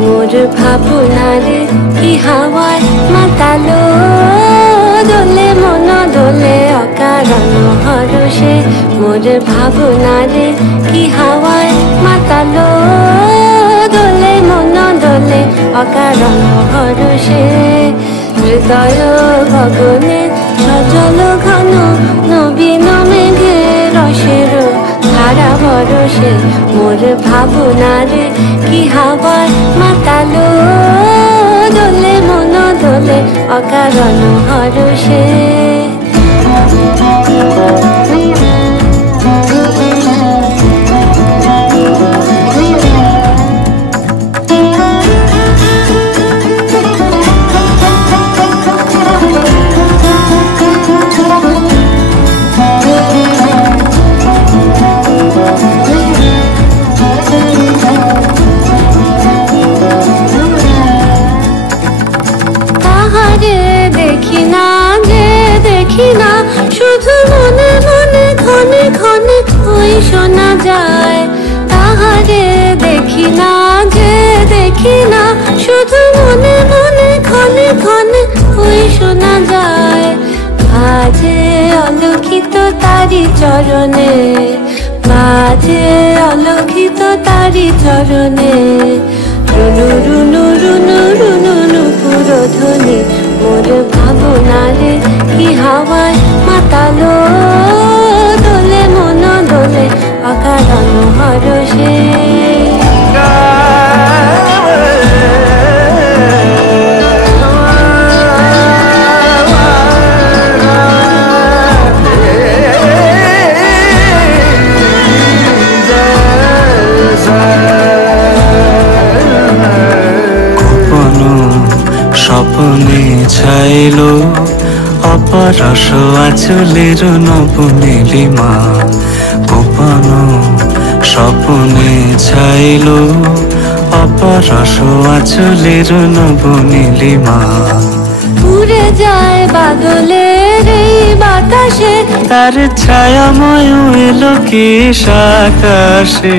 মোর ভাবনারে কি হাওয়ায় মাতালো, দোলে মন দোলে অকারণ হরষে। মোর ভাবনারে কি হাওয়ায় মাতালো, দোলে মন দোলে অকারণ হরষে। হৃদয় গগনে সজল ঘন নবীন মেঘে রসের ধারা বরষে। মোর ভাবনারে কি হাওয়ায় মাতালো, দোলে মন দোলে অকারণ হরষে। দেখি না যে দেখি না, শুধু মনে মনে ক্ষণে ক্ষণে ওই শোনা যায়। তাহারে দেখি না যে দেখি না, শুধু মনে মনে ক্ষণে ক্ষণে ওই শোনা যায়। বাজে অলক্ষিত তারি চরণে, বাজে অলক্ষিত তারি চরণে। রুনু রুনু রুনু রুনু নুপুর ধ্বনি। মোর ভাবনারে কি হাওয়ায় মাতালো, দোলে মন দোলে অকারণ হরষে। স্বপ্নে ছাইলো অপরস আঁচলের নব নীলিমা। গোপন স্বপ্নে ছাইলো অপরস আঁচলের নব নীলিমা। উড়ে যায় বাদলের এই বাতাসে, তার ছায়াময় এলো কি আকাশে।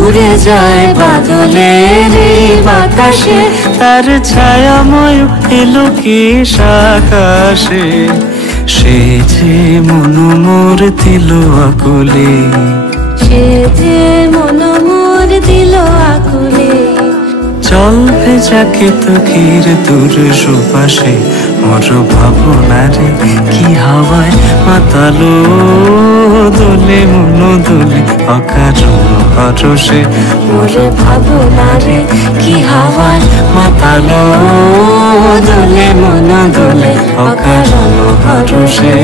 উড়ে যায় বাদলের এই বাতাসে, তার ছায়াময় এলো কি আকাশে। সে যে মন মোর দিল আকুলে, সে যে মন মোর দিল আকুলে। জল ভেজাকে তকির দূর সুপাশে। মোর ভাবনারে কি হাওয়ায় মাতালো, দোলে মন দোলে অকারণ হরষে। মোর ভাবনারে কি হাওয়ায় মাতালো, দোলে মন দোলে অকারণ হরষে।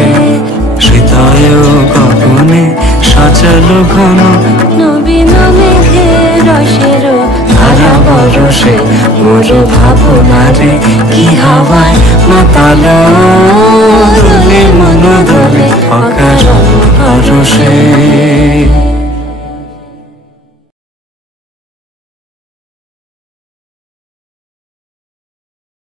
হৃদয় গগনে সজল ঘন নবীন মেঘে রসের ধারা বরষে। মোর ভাবনারে কি হাওয়ায় মাতালো, দোলে মন দোলে অকারণ হরষে।